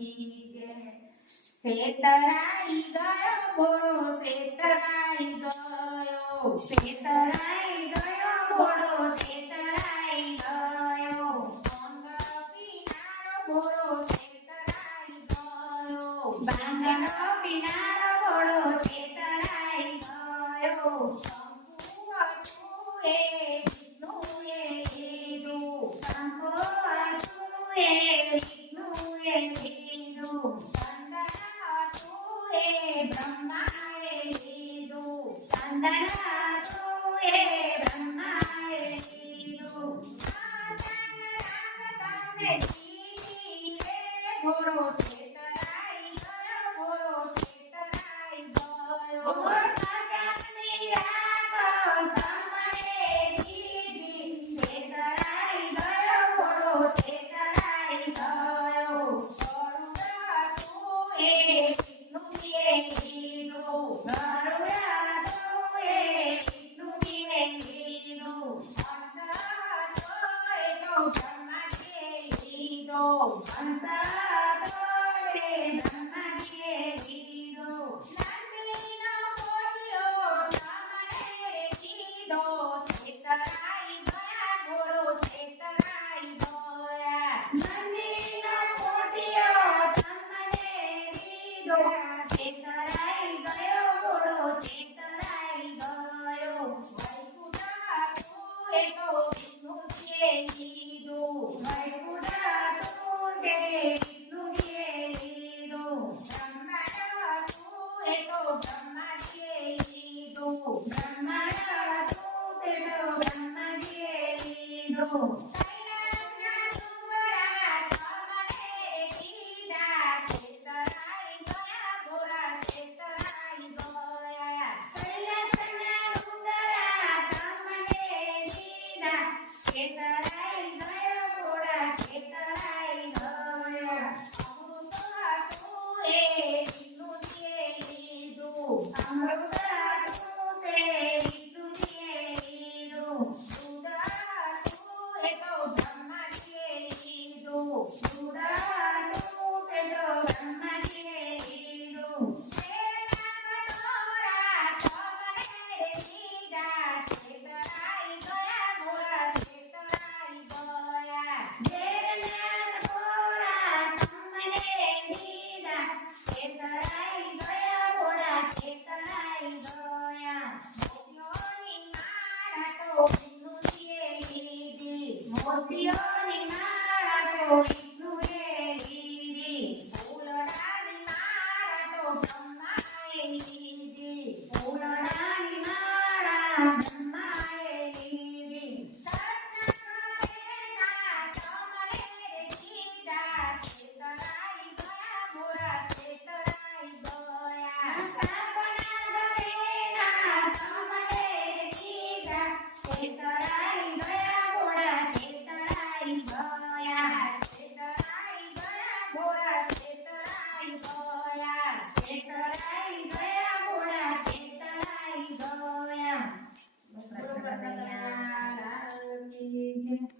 બીજે શેતરાઈ ગયો ઘોડો શેતરાઈ ગયો શેતરાઈ ગયો ઘોડો શેતરાઈ ગયો અંગ પીનારો ઘોડો શેતરાઈ ગયો બાંધણો પીનારો ઘોડો શેતરાઈ ગયો શંકુ હતું એ વિષ્ણુએ કીધું શંકુ હતું એ વિષ્ણુએ કીધું બ્રહ્માએ લીધું ચંદન હતું એ બ્રહ્માએ લીધું તમને ઘોડો શેતરાઈ ગયો ઘોડો શેતરાઈ ગયો સગાની રાત તમને દીધી શેતરાઈ ગયો ઘોડો શેતરાઈ ગયો હતું એ વિષ્ણુએ કીધું ગરુડા હતું એ વિષ્ણુએ કીધું અંત હતો એ તો બ્રહ્માજીએ લીધો અંત હતો એ બ્રહ્માજીએ લીધો નંદીનો કોઠિયો તમને કીધો શેતરાઈ ગયા ઘોડો શેતરાઈ ગયા નંદીનો કોઠિયો તમને કીધો શેતરાઈ ગયો ઘોડો શેતરાઈ ગયો વૈકુંઠ હતું એ તો વિષ્ણુજીએ લીધું વૈકુંઠ હતું તે વિષ્ણુજીએ લીધું બ્રહ્માંડ હતું એ તો બ્રહ્માજીએ લીધું બ્રહ્માંડ હતું તે તો બ્રહ્માજીએ લીધું કૈલાસના ડુંગરા તમને કીધા શેતરાઈ ગયા ઘોડા શેતરાઈ ગયા કૈલાસના ડુંગરા તમને કીધા શેતરાઈ ગયો ઘોડા શેતરાઈ ગયો અમૃત હતું એ વિષ્ણુજીએ લીધું અમૃત હતું તે વિષ્ણુજીએ લીધું દૂધ હતું એ તો બ્રહ્માજીએ લીધું દૂધ હતું તે તો બ્રહ્માજીએ લીધું શેરના કટોરા તમને દીધા શેતરાઈ ગયા ઘોડા શેતરાઈ ગયા ઝેરના કટોરા તમને દીધા શેતરાઈ ગયા ઘોડા શેતરાઈ ગયા મોતીઓની માળા તો વિષ્ણુજીએ લીધી મોતીઓની માળા તો વિષ્ણુએ લીધી ફૂલડાની માળા તો બ્રહ્માએ લીધી ફૂલડાની માળા બ્રહ્માએ લીધી સરના વેના તમને દીધા શેતરાઈ ગયા ઘોડા શેતરાઈ ગયા સાપના ગરેના તમને દીધા શેતરાઈ ગયા ઘોડા શેતરાઈ ગયા શેતરાઈ ગયા ઘોડા શેતરાઈ ગયા શેતરાઈ